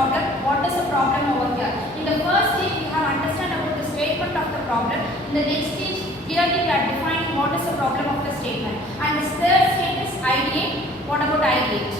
problem. What is the problem over here? In the first stage, we have understand about the statement of the problem. In the next stage, clearly we are defining what is the problem of the statement. And this third stage is ideate. What about ideate?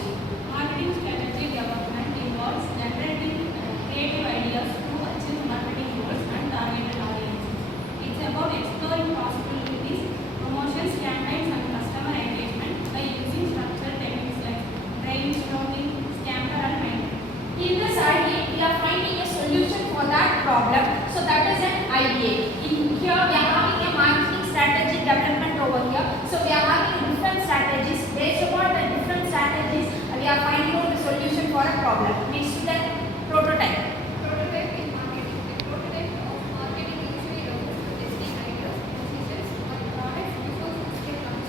Marketing strategy development involves generating creative ideas to achieve marketing goals and targeted audiences. It's about exploring possibilities, promotions, campaigns, and customer engagement by using structured techniques like brainstorming, scamper, and mentoring. In this ideate, we are finding a solution for that problem. So that is an ideate. In here, we are having a marketing strategy development over here. So we are having different strategies. Based upon the different strategies, we are finding out the solution for a problem. Next to that, prototype. Prototype in marketing. The prototype of marketing usually refers to testing ideas, processes, or products before full-scale launch.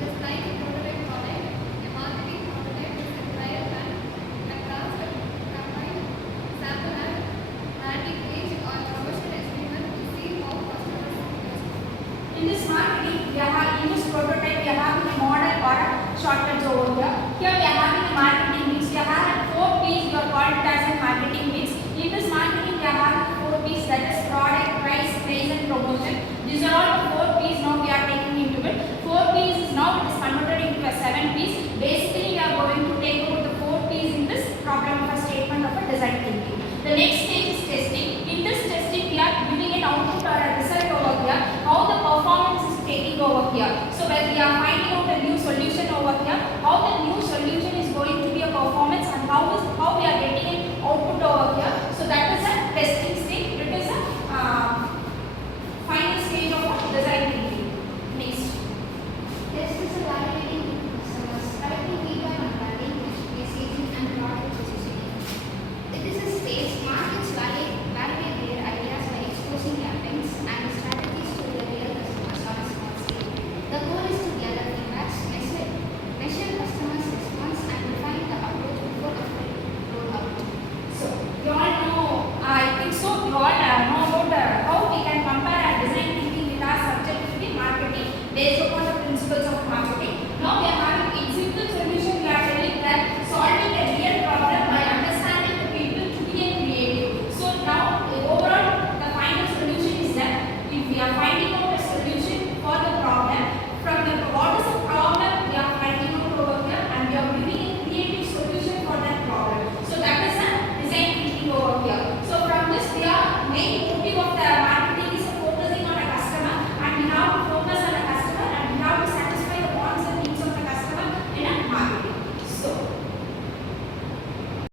Just like a prototype product, a marketing prototype is a trial run, a craft campaign, sample ad, landing page, or promotional experiment to see how customers respond. In this marketing, we are having this prototype, we are having a model or a shortcuts over here. Here we are having a marketing mix. We are having 4 P's, we are called it as a marketing mix. In this marketing, we are having 4 P's, that is product, price, and promotion. These are all